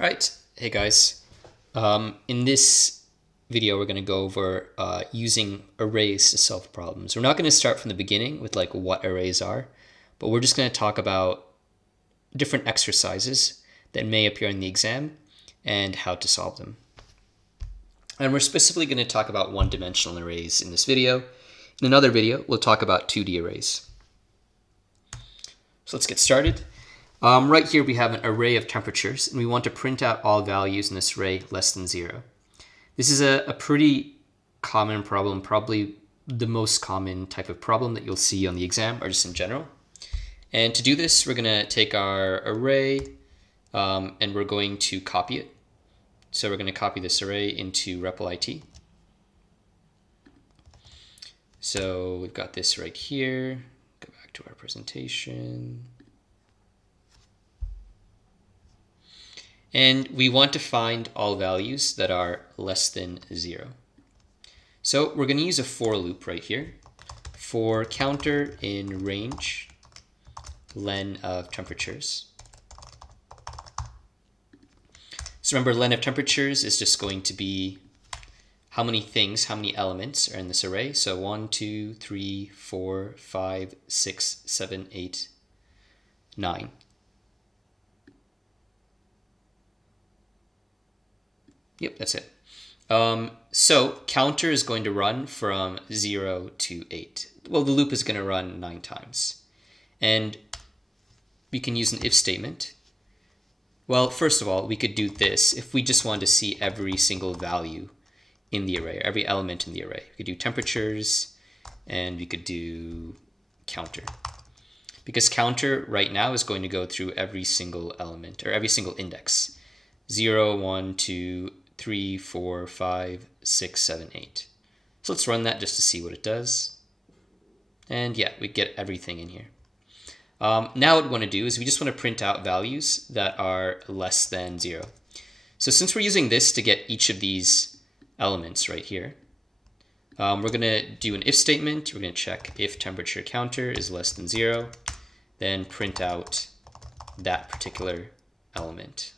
All right, hey guys. In this video, we're going to go over using arrays to solve problems. We're not going to start from the beginning with like what arrays are, but we're just going to talk about different exercises that may appear in the exam and how to solve them. And we're specifically going to talk about one-dimensional arrays in this video. In another video, we'll talk about 2D arrays. So let's get started. Right here we have an array of temperatures, and we want to print out all values in this array less than 0. This is a pretty common problem, probably the most common type of problem that you'll see on the exam or just in general. And to do this, we're going to take our array and we're going to copy it. So we're going to copy this array into REPL-IT. So we've got this right here. Go back to our presentation. And we want to find all values that are less than 0. So we're going to use a for loop right here. For counter in range len of temperatures. So remember, len of temperatures is just going to be how many things, how many elements are in this array. So 1, 2, 3, 4, 5, 6, 7, 8, 9. Yep, that's it. So counter is going to run from 0 to 8. Well, the loop is going to run 9 times. And we can use an if statement. Well, first of all, we could do this if we just wanted to see every single value in the array, every element in the array. We could do temperatures, and we could do counter. Because counter right now is going to go through every single element, or every single index. 0, 1, 2, 3, 4, 5, 6, 7, 8. So let's run that just to see what it does. And yeah, we get everything in here. Now what we want to do is we just want to print out values that are less than 0. So since we're using this to get each of these elements right here, we're going to do an if statement. We're going to check if temperature counter is less than 0, then print out that particular element.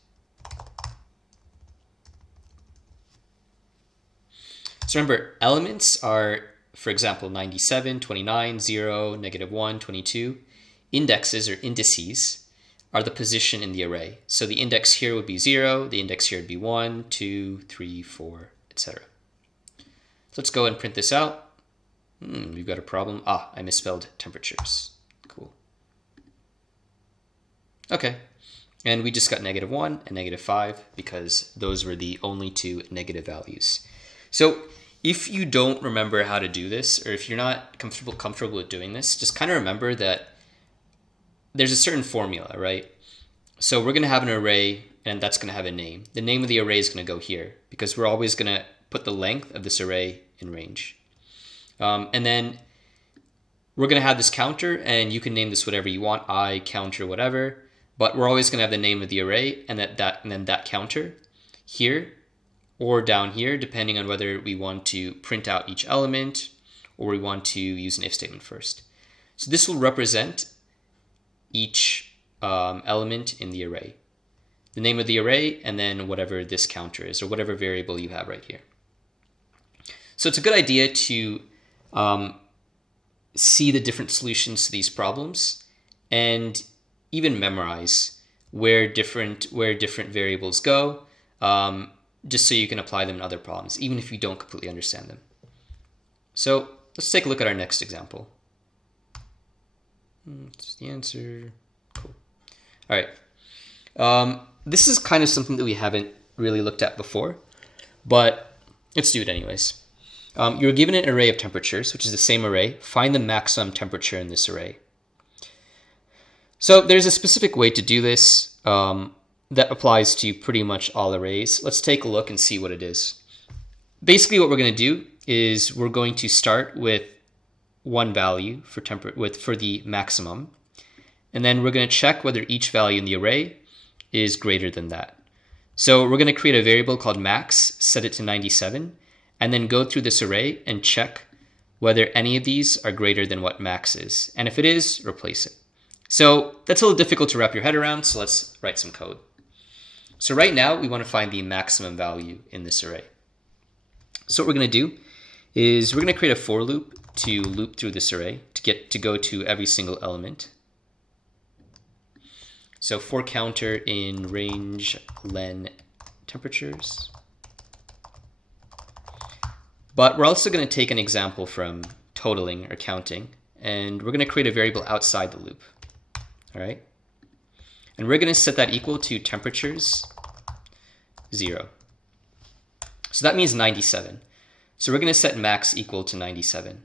So remember, elements are, for example, 97, 29, 0, -1, 22. Indexes or indices are the position in the array. So the index here would be 0, the index here would be 1, 2, 3, 4, etc. So let's go and print this out. We've got a problem. I misspelled temperatures. Cool. Okay. And we just got -1 and -5 because those were the only two negative values. So if you don't remember how to do this, or if you're not comfortable with doing this, just kind of remember that there's a certain formula, right? So we're going to have an array, and that's going to have a name. The name of the array is going to go here, because we're always going to put the length of this array in range. And then we're going to have this counter, and you can name this whatever you want, I, counter, whatever. But we're always going to have the name of the array, and then that counter here, or down here, depending on whether we want to print out each element or we want to use an if statement first. So this will represent each element in the array. The name of the array, and then whatever this counter is, or whatever variable you have right here. So it's a good idea to see the different solutions to these problems and even memorize where different variables go, just so you can apply them in other problems, even if you don't completely understand them. So let's take a look at our next example. That's the answer. Cool. All right. This is kind of something that we haven't really looked at before, but let's do it anyways. You're given an array of temperatures, which is the same array. Find the maximum temperature in this array. So there's a specific way to do this that applies to pretty much all arrays. Let's take a look and see what it is. Basically, what we're going to do is we're going to start with one value for the maximum, and then we're going to check whether each value in the array is greater than that. So we're going to create a variable called max, set it to 97, and then go through this array and check whether any of these are greater than what max is. And if it is, replace it. So that's a little difficult to wrap your head around, so let's write some code. So right now we want to find the maximum value in this array. So what we're going to do is we're going to create a for loop to loop through this array to go to every single element. So for counter in range len temperatures. But we're also going to take an example from totaling or counting, and we're going to create a variable outside the loop. All right. And we're going to set that equal to temperatures 0. So that means 97. So we're going to set max equal to 97.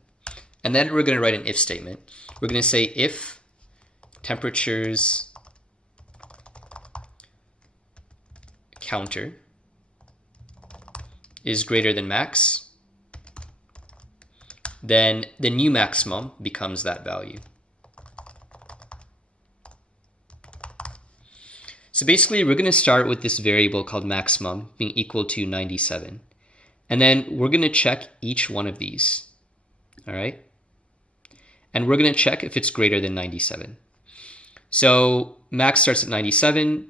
And then we're going to write an if statement. We're going to say if temperatures counter is greater than max, then the new maximum becomes that value. So basically, we're going to start with this variable called maximum being equal to 97. And then we're going to check each one of these. All right? And we're going to check if it's greater than 97. So max starts at 97.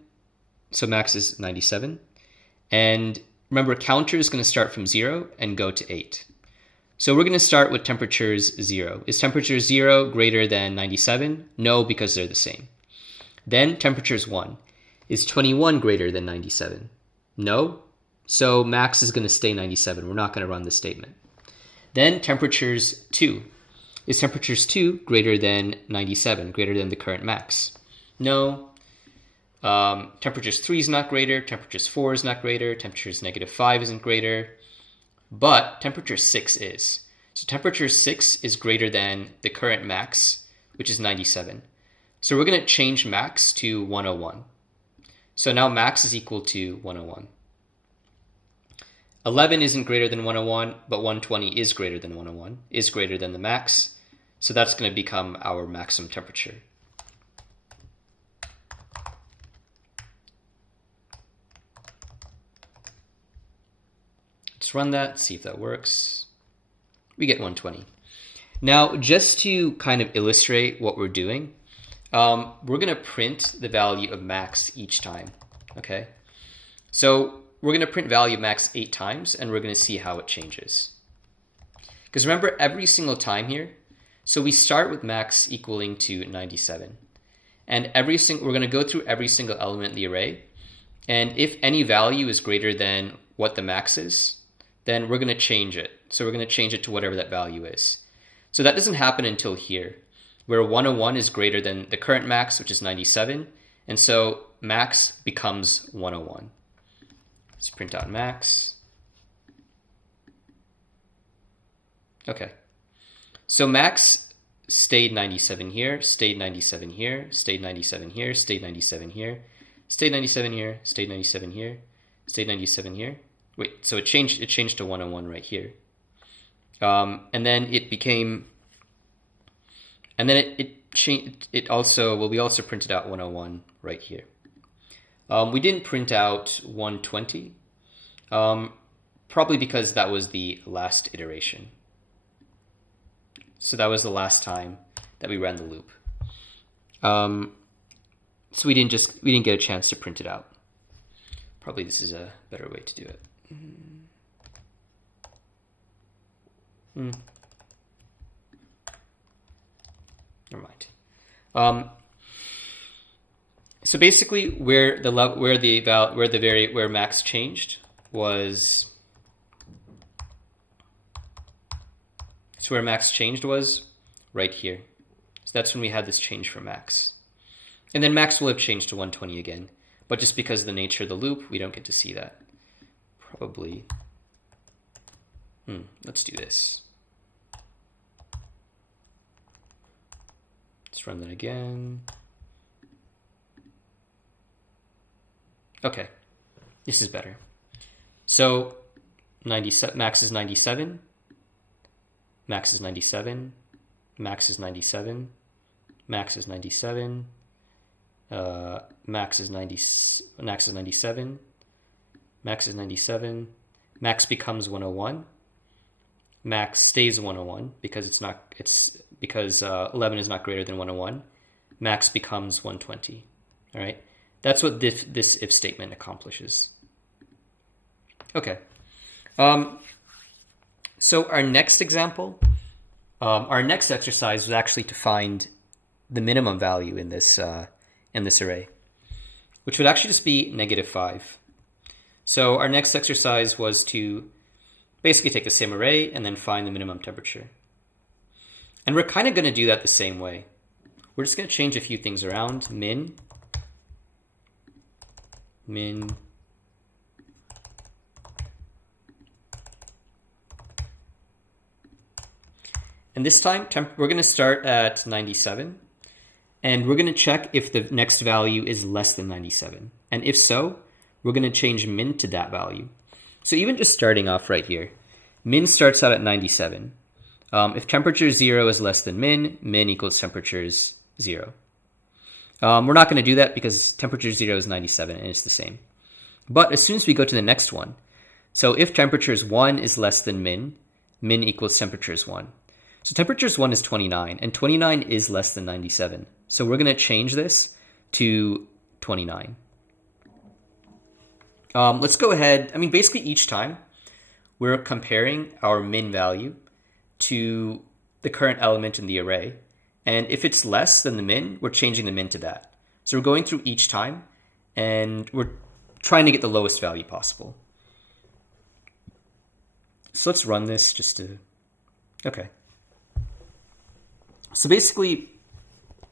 So max is 97. And remember, counter is going to start from 0 and go to 8. So we're going to start with temperatures 0. Is temperature 0 greater than 97? No, because they're the same. Then temperatures 1. Is 21 greater than 97? No. So max is going to stay 97. We're not going to run this statement. Then temperatures 2. Is temperatures 2 greater than 97, greater than the current max? No. Temperatures 3 is not greater. Temperatures 4 is not greater. Temperatures -5 isn't greater. But temperature 6 is. So temperature 6 is greater than the current max, which is 97. So we're going to change max to 101. So now max is equal to 101. 11 isn't greater than 101, but 120 is greater than 101, is greater than the max. So that's going to become our maximum temperature. Let's run that, see if that works. We get 120. Now, just to kind of illustrate what we're doing, we're going to print the value of max each time, okay? So we're going to print value of max 8 times, and we're going to see how it changes. Because remember, every single time here, so we start with max equaling to 97. And we're going to go through every single element in the array. And if any value is greater than what the max is, then we're going to change it. So we're going to change it to whatever that value is. So that doesn't happen until here, where 101 is greater than the current max, which is 97. And so max becomes 101. Let's print out max. Okay. So max stayed 97 here, stayed 97 here, stayed 97 here, stayed 97 here, stayed 97 here, stayed 97 here, stayed 97 here. Wait, so it changed to 101 right here. And then it became, and then it changed, we also printed out 101 right here. We didn't print out 120, probably because that was the last iteration. So that was the last time that we ran the loop. So we didn't get a chance to print it out. Probably this is a better way to do it. Never mind. So basically, where max changed was, right here. So that's when we had this change for max. And then max will have changed to 120 again. But just because of the nature of the loop, we don't get to see that. Probably. Let's do this. Let's run that again. Okay, this is better. So 97, max is 97. Max is 97. Max is 97. Max is 97. Max is 97. Max is 97. Max becomes 101. Max stays 101 because because 11 is not greater than 101. Max becomes 120. All right. That's what this if statement accomplishes. Okay. So our next example, our next exercise was actually to find the minimum value in this array, which would actually just be -5. So our next exercise was to basically take the same array and then find the minimum temperature. And we're kind of going to do that the same way. We're just going to change a few things around. Min. And this time, we're going to start at 97. And we're going to check if the next value is less than 97. And if so, we're going to change min to that value. So even just starting off right here, min starts out at 97. If temperature 0 is less than min, min equals temperature is 0. We're not going to do that because temperature 0 is 97 and it's the same. But as soon as we go to the next one, so if temperature 1 is less than min, min equals temperature 1. So temperature 1 is 29, and 29 is less than 97. So we're going to change this to 29. Let's go ahead. I mean, basically each time we're comparing our min value to the current element in the array. And if it's less than the min, we're changing the min to that. So we're going through each time, and we're trying to get the lowest value possible. So let's run this just to... Okay. So basically,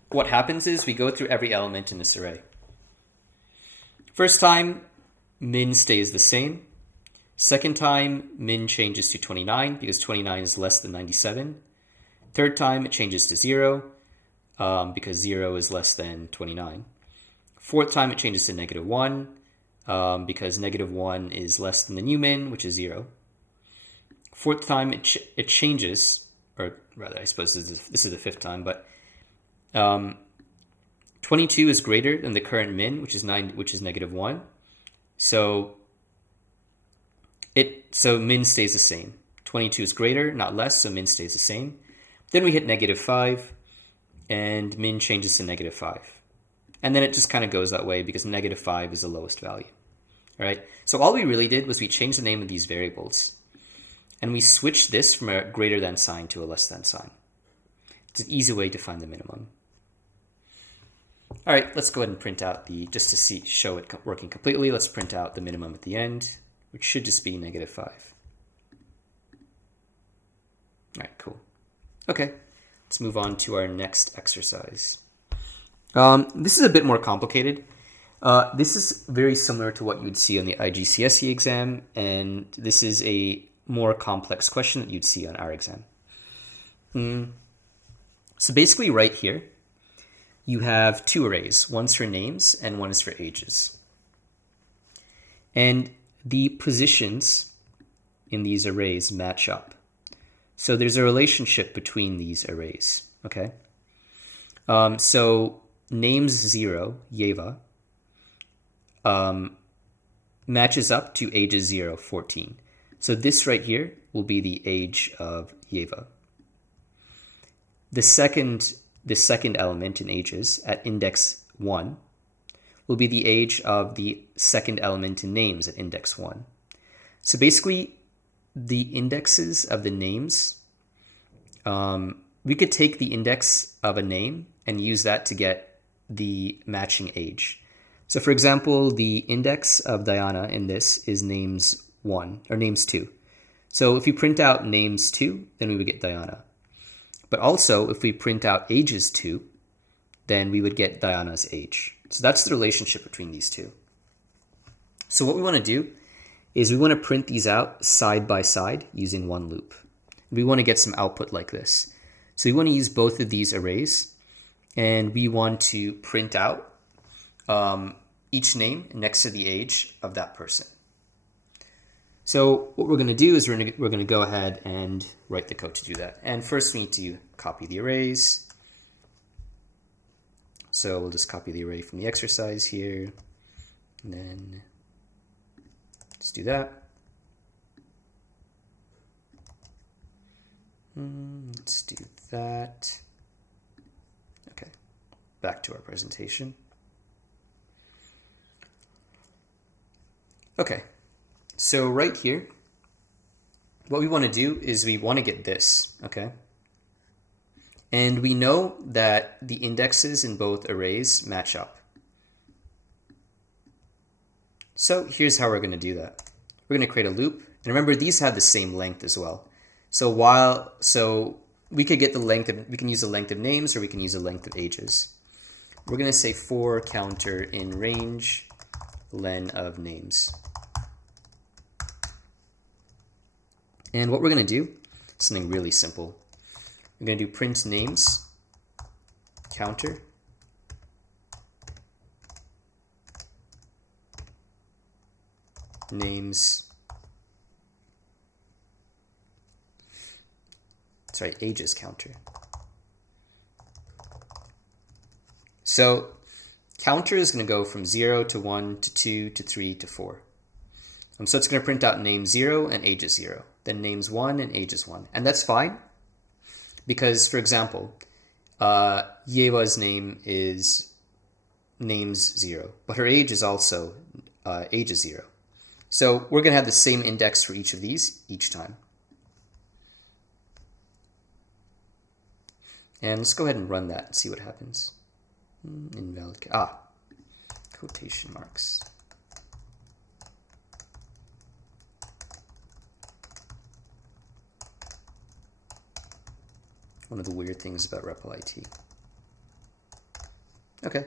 what happens is we go through every element in this array. First time, min stays the same. Second time, min changes to 29 because 29 is less than 97. Third time, it changes to 0 because 0 is less than 29. Fourth time, it changes to -1 because -1 is less than the new min, which is 0. Fourth time, it changes, or rather, I suppose this is the fifth time, but 22 is greater than the current min, which is -1. So min stays the same. 22 is greater, not less, so min stays the same. Then we hit -5, and min changes to -5. And then it just kind of goes that way because -5 is the lowest value. All right. So all we really did was we changed the name of these variables, and we switched this from a greater than sign to a less than sign. It's an easy way to find the minimum. All right, let's go ahead and print out just to show it working completely, let's print out the minimum at the end, which should just be -5. All right, cool. Okay, let's move on to our next exercise. This is a bit more complicated. This is very similar to what you would see on the IGCSE exam, and this is a more complex question that you'd see on our exam. So basically right here, you have two arrays. One's for names and one is for ages. And the positions in these arrays match up. So there's a relationship between these arrays, okay? So names 0, Yeva, matches up to ages 0, 14. So this right here will be the age of Yeva. The second element in ages at index 1 will be the age of the second element in names at index 1. So basically, the indexes of the names, we could take the index of a name and use that to get the matching age. So for example, the index of Diana in this is names 1, or names 2. So if you print out names 2, then we would get Diana. But also, if we print out ages 2, then we would get Diana's age. So that's the relationship between these two. So what we want to do is we want to print these out side by side using one loop. We want to get some output like this. So we want to use both of these arrays, and we want to print out each name next to the age of that person. So what we're going to do is we're going to go ahead and write the code to do that. And first we need to copy the arrays. So we'll just copy the array from the exercise here. And then let's do that. Let's do that. Okay, back to our presentation. Okay, so right here, what we want to do is we want to get this, okay? And we know that the indexes in both arrays match up. So here's how we're going to do that. We're going to create a loop. And remember, these have the same length as well. So we could get the length of, we can use the length of names or we can use the length of ages. We're going to say for counter in range len of names. And what we're going to do is something really simple. We're going to do print names counter names, sorry, ages counter. So counter is going to go from 0 to 1 to 2 to 3 to 4. So it's going to print out name 0 and ages 0, then names 1 and ages 1. And that's fine because, for example, Yewa's name is names 0, but her age is also ages 0. So we're going to have the same index for each of these each time. And let's go ahead and run that and see what happens. Invalid. Quotation marks. One of the weird things about REPL IT. Okay.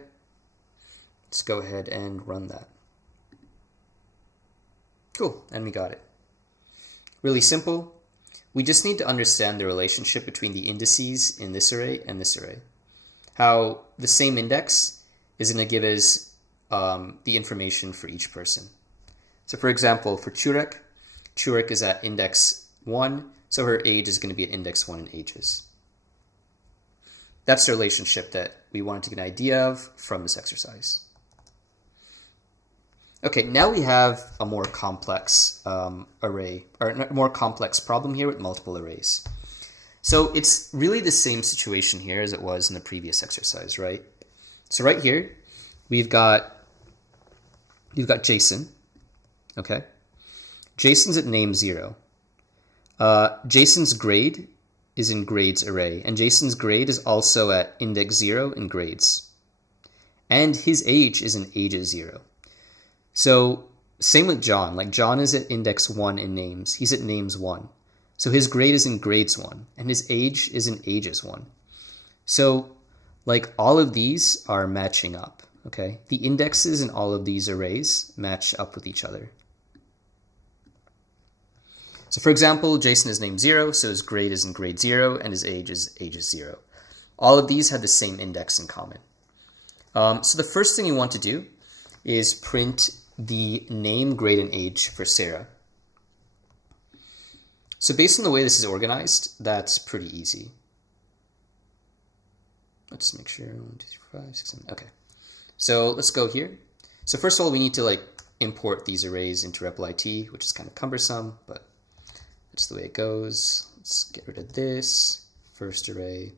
Let's go ahead and run that. Cool, and we got it. Really simple. We just need to understand the relationship between the indices in this array and this array. How the same index is going to give us the information for each person. So for example, for Churek is at index 1, so her age is going to be at index 1 in ages. That's the relationship that we wanted to get an idea of from this exercise. Okay, now we have a more complex array, or a more complex problem here with multiple arrays. So it's really the same situation here as it was in the previous exercise, right? So right here, we've got Jason, okay? Jason's at name 0. Jason's grade is in grades array, and Jason's grade is also at index 0 in grades. And his age is in ages 0. So same with John, like John is at index 1 in names. He's at names 1. So his grade is in grades 1, and his age is in ages 1. So like all of these are matching up, okay? The indexes in all of these arrays match up with each other. So for example, Jason is named 0, so his grade is in grade 0, and his age is ages 0. All of these have the same index in common. So the first thing you want to do is print the name, grade, and age for Sarah. So based on the way this is organized, that's pretty easy. Let's just make sure. 1, 2, 3, 4, 5, 6, 7. Okay. So let's go here. So first of all, we need to import these arrays into REPL IT, which is kind of cumbersome, but that's the way it goes. Let's get rid of this first array.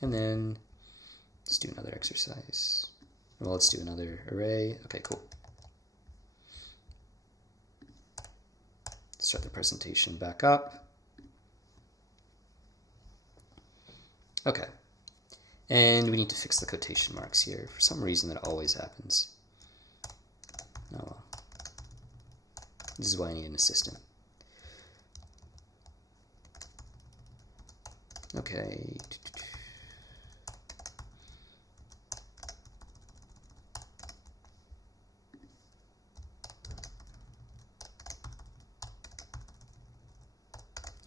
And then let's do another exercise. Well, let's do another array. Okay, cool. Start the presentation back up. Okay. And we need to fix the quotation marks here. For some reason, that always happens. Oh well. This is why I need an assistant. Okay.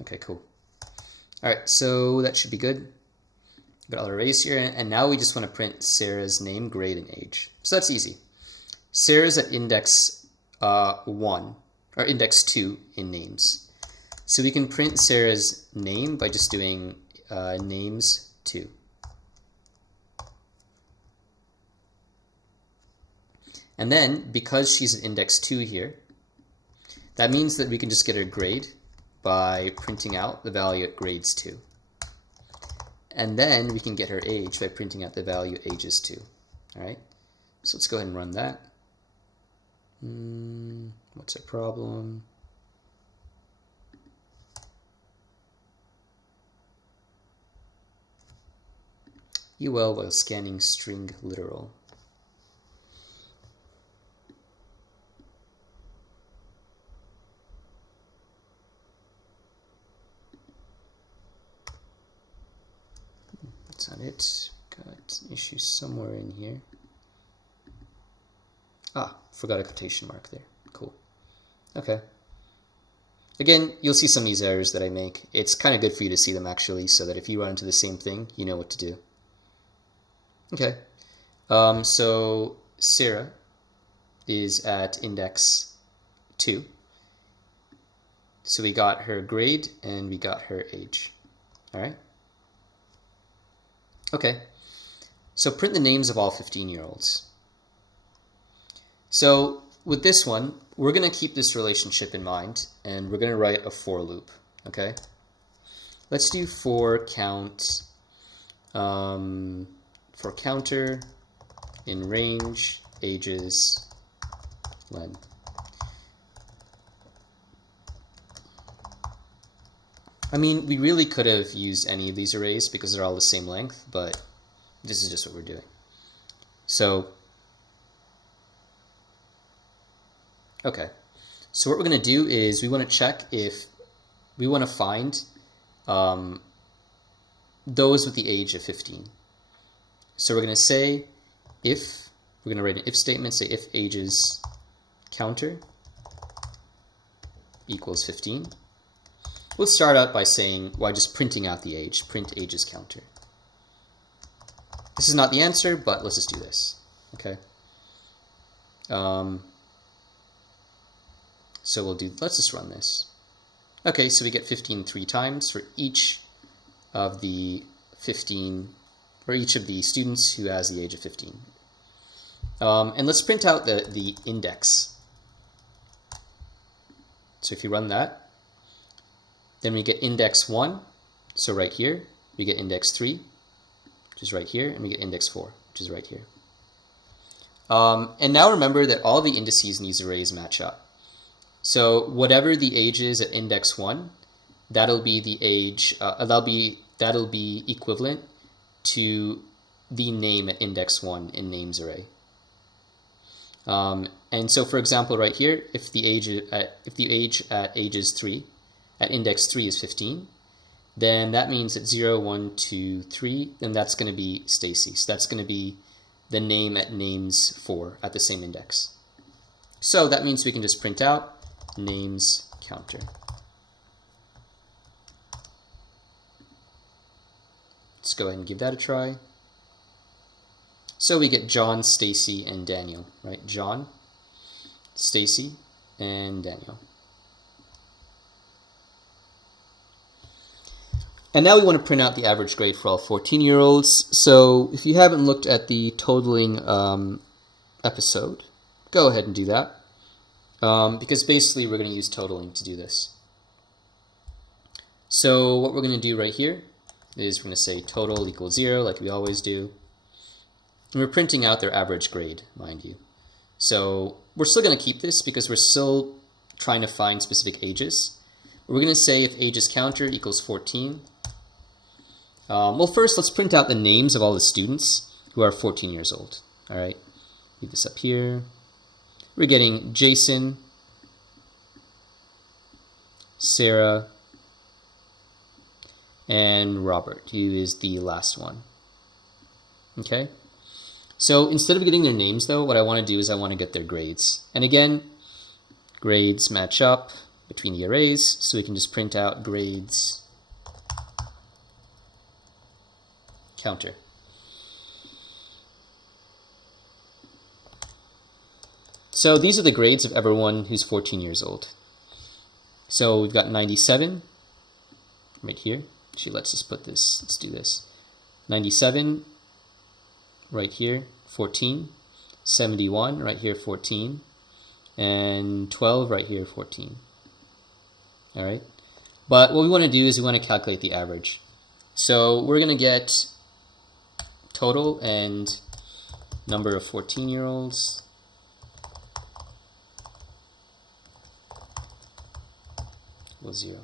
Okay, cool. All right, so that should be good. Got all our arrays here, and now we just want to print Sarah's name, grade, and age. So that's easy. Sarah's at index 1, or index 2 in names. So we can print Sarah's name by just doing names 2. And then, because she's at index 2 here, that means that we can just get her grade by printing out the value at grades 2. And then we can get her age by printing out the value ages 2. All right, so let's go ahead and run that. What's our problem? UL while scanning string literal. That's not it. Got an issue somewhere in here. Ah, forgot a quotation mark there. Cool. Okay. Again, you'll see some of these errors that I make. It's kind of good for you to see them actually, so that if you run into the same thing, you know what to do. Okay. So Sarah is at index 2. So we got her grade and we got her age. All right. Okay. So print the names of all 15-year-olds. So with this one, we're going to keep this relationship in mind, and we're going to write a for loop. Okay. Let's do for count. For counter in range ages len. I mean, we really could have used any of these arrays because they're all the same length, but this is just what we're doing. So, okay. So what we're going to do is we want to check if we want to find those with the age of 15. So we're going to say if, we're going to write an if statement, say if ages counter equals 15. We'll start out by saying, why just printing out the age, print ages counter. This is not the answer, but let's just do this, okay? So let's just run this. Okay, so we get 15 3 times for each of the 15, or each of the students who has the age of 15. And let's print out the index. So if you run that, then we get index 1, so right here. We get index 3, which is right here, and we get index 4, which is right here. And now remember that all the indices in these arrays match up. So whatever the age is at index 1, that'll be the age, that'll be equivalent to the name at index 1 in names array. And so for example right here, if the age at ages 3, at index 3 is 15, then that means that 0, 1, 2, 3, then that's going to be Stacy. So that's going to be the name at names 4 at the same index. So that means we can just print out names counter. Let's go ahead and give that a try. So we get John, Stacy, and Daniel, right? John, Stacy, and Daniel. And now we want to print out the average grade for all 14-year-olds. So if you haven't looked at the totaling episode, go ahead and do that. Because basically we're going to use totaling to do this. So what we're going to do right here is we're going to say total equals 0 like we always do. And we're printing out their average grade, mind you. So we're still going to keep this because we're still trying to find specific ages. We're going to say if ages counter equals 14. Well, first let's print out the names of all the students who are 14 years old. All right, leave this up here. We're getting Jason, Sarah, and Robert, who is the last one. Okay, so instead of getting their names though, what I want to do is I want to get their grades. And again, grades match up between the arrays, so we can just print out grades counter. So these are the grades of everyone who's 14 years old. So we've got 97 right here. Actually, let's just put this, let's do this. 97 right here, 14. 71 right here, 14. And 12 right here, 14. All right. But what we want to do is we want to calculate the average. So we're going to get total and number of 14-year-olds equals 0.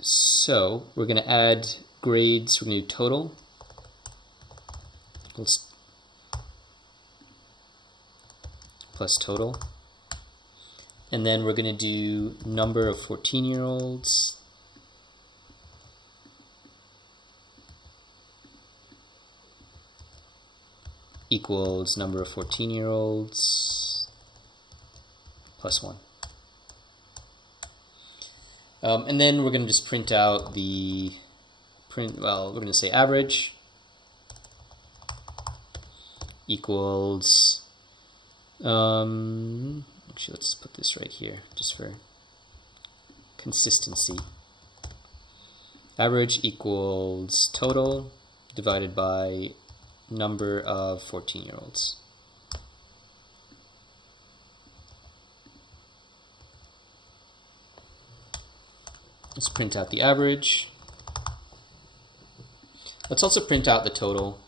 So we're going to add grades. We're going to do total plus total. And then we're going to do number of 14-year-olds equals number of 14-year-olds plus 1. And then we're going to just print out the we're going to say average equals, actually let's put this right here just for consistency. Average equals total divided by number of 14-year-olds. Let's print out the average. Let's also print out the total,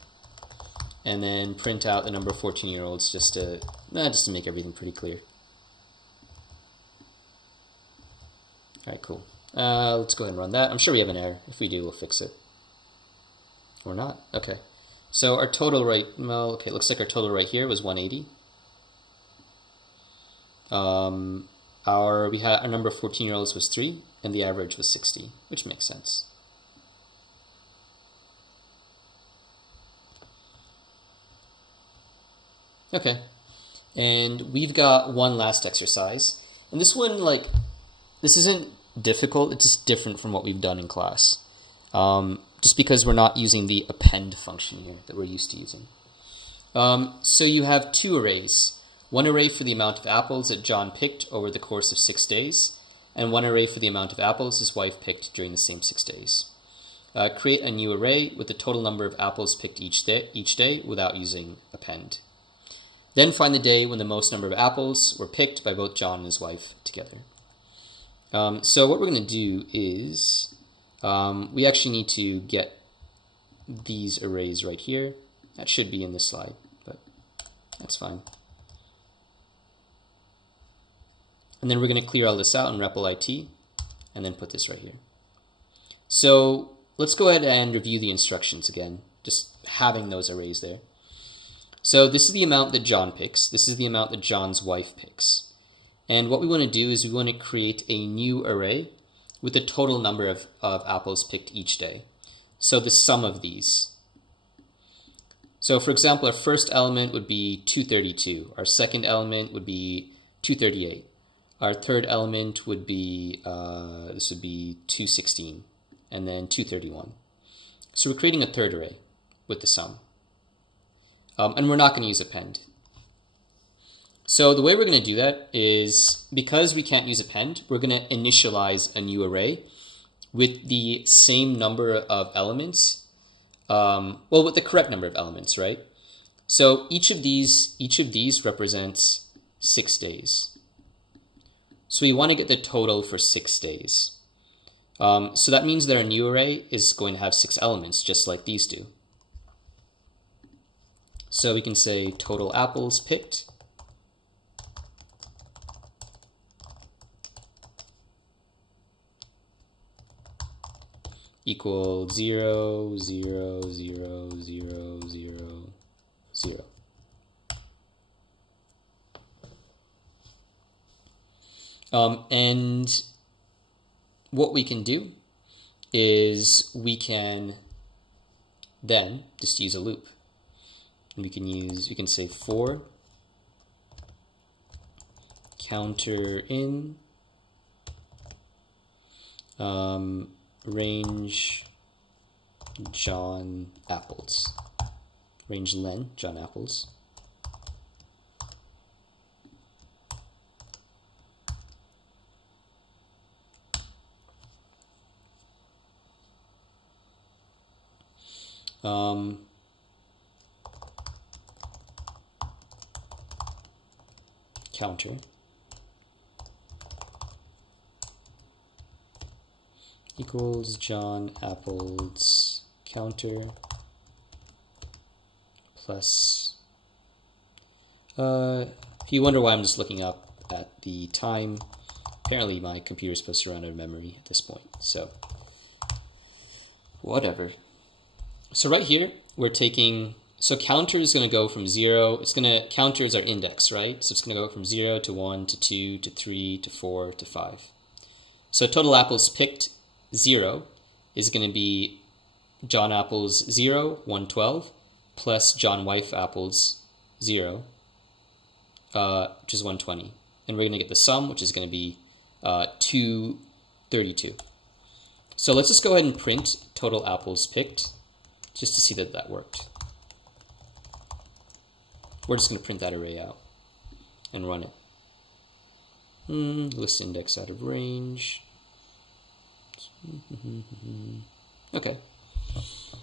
and then print out the number of 14-year-olds just to make everything pretty clear. All right, cool. Let's go ahead and run that. I'm sure we have an error. If we do, we'll fix it. Or not. Okay. So our total looks like our total right here was 180. Our number of 14-year-olds was 3, and the average was 60, which makes sense. Okay, and we've got one last exercise, and this one, this isn't difficult, it's just different from what we've done in class, just because we're not using the append function here that we're used to using. So you have two arrays, one array for the amount of apples that John picked over the course of 6 days, and one array for the amount of apples his wife picked during the same 6 days. Create a new array with the total number of apples picked each day without using append. Then find the day when the most number of apples were picked by both John and his wife together. So what we're going to do is we actually need to get these arrays right here. That should be in this slide, but that's fine. And then we're going to clear all this out in REPL IT and then put this right here. So let's go ahead and review the instructions again, just having those arrays there. So this is the amount that John picks. This is the amount that John's wife picks. And what we want to do is we want to create a new array with the total number of apples picked each day. So the sum of these. So for example, our first element would be 232. Our second element would be 238. Our third element would be, this would be 216, and then 231. So we're creating a third array with the sum. And we're not going to use append. So the way we're going to do that is, because we can't use append, we're going to initialize a new array with the same number of elements, with the correct number of elements, right? So each of these represents 6 days. So we want to get the total for 6 days. So that means that our new array is going to have 6 elements, just like these do. So we can say total apples picked equals 0, 0, 0, 0, 0, 0. And what we can do is we can then just use a loop. And we can say for counter in range John apples, range len John apples. Counter equals John apples counter plus, if you wonder why I'm just looking up at the time, apparently my computer is supposed to run out of memory at this point, so whatever. So right here, we're taking, so counter is going to go from 0, it's going to, counter is our index, right? So it's going to go from 0 to 1 to 2 to 3 to 4 to 5. So total apples picked 0 is going to be John apples 0, 112, plus John wife apples 0, which is 120. And we're going to get the sum, which is going to be 232. So let's just go ahead and print total apples picked, just to see that that worked. We're just going to print that array out and run it. List index out of range. Okay.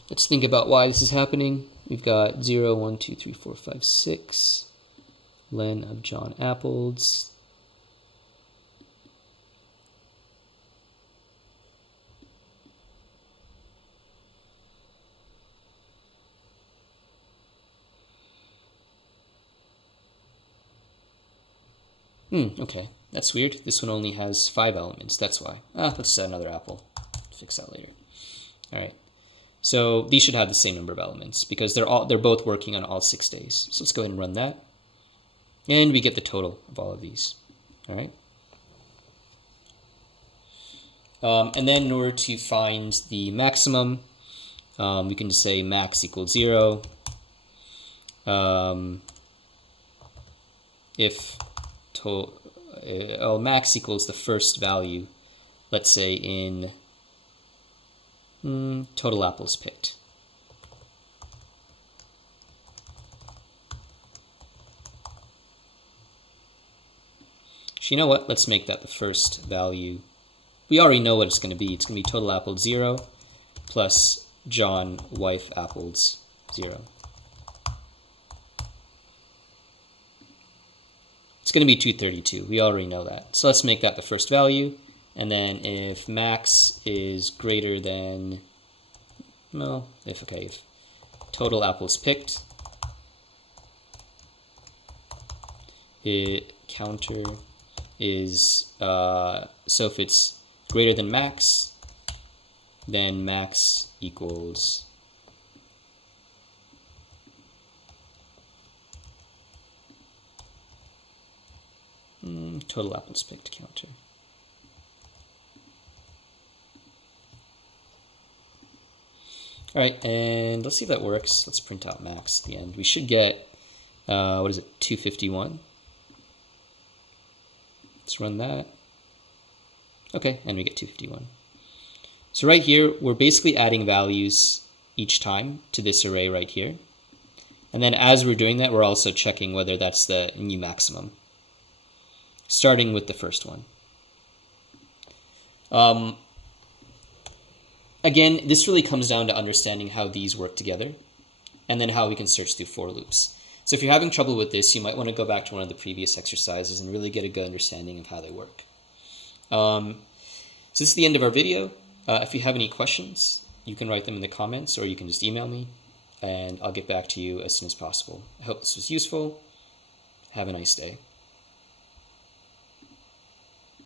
Let's think about why this is happening. We've got 0, 1, 2, 3, 4, 5, 6. Len of John apples. Okay, that's weird. This one only has 5 elements, that's why. Let's set another apple. Fix that later. All right, so these should have the same number of elements because they're both working on all 6 days. So let's go ahead and run that. And we get the total of all of these, all right? And then in order to find the maximum, we can just say max equals 0. If max equals the first value, let's say in total apples picked. So you know what? Let's make that the first value. We already know what it's going to be. It's going to be total apples 0 plus John wife apples 0. It's going to be 232. We already know that. So let's make that the first value. And then if max is greater than, well, if total apples picked, counter is, so if it's greater than max, then max equals total apples picked counter. All right, and let's see if that works. Let's print out max at the end. We should get, what is it, 251. Let's run that. Okay, and we get 251. So right here, we're basically adding values each time to this array right here. And then as we're doing that, we're also checking whether that's the new maximum, starting with the first one. Again, this really comes down to understanding how these work together and then how we can search through for loops. So if you're having trouble with this, you might want to go back to one of the previous exercises and really get a good understanding of how they work. So this is the end of our video. If you have any questions, you can write them in the comments or you can just email me and I'll get back to you as soon as possible. I hope this was useful. Have a nice day.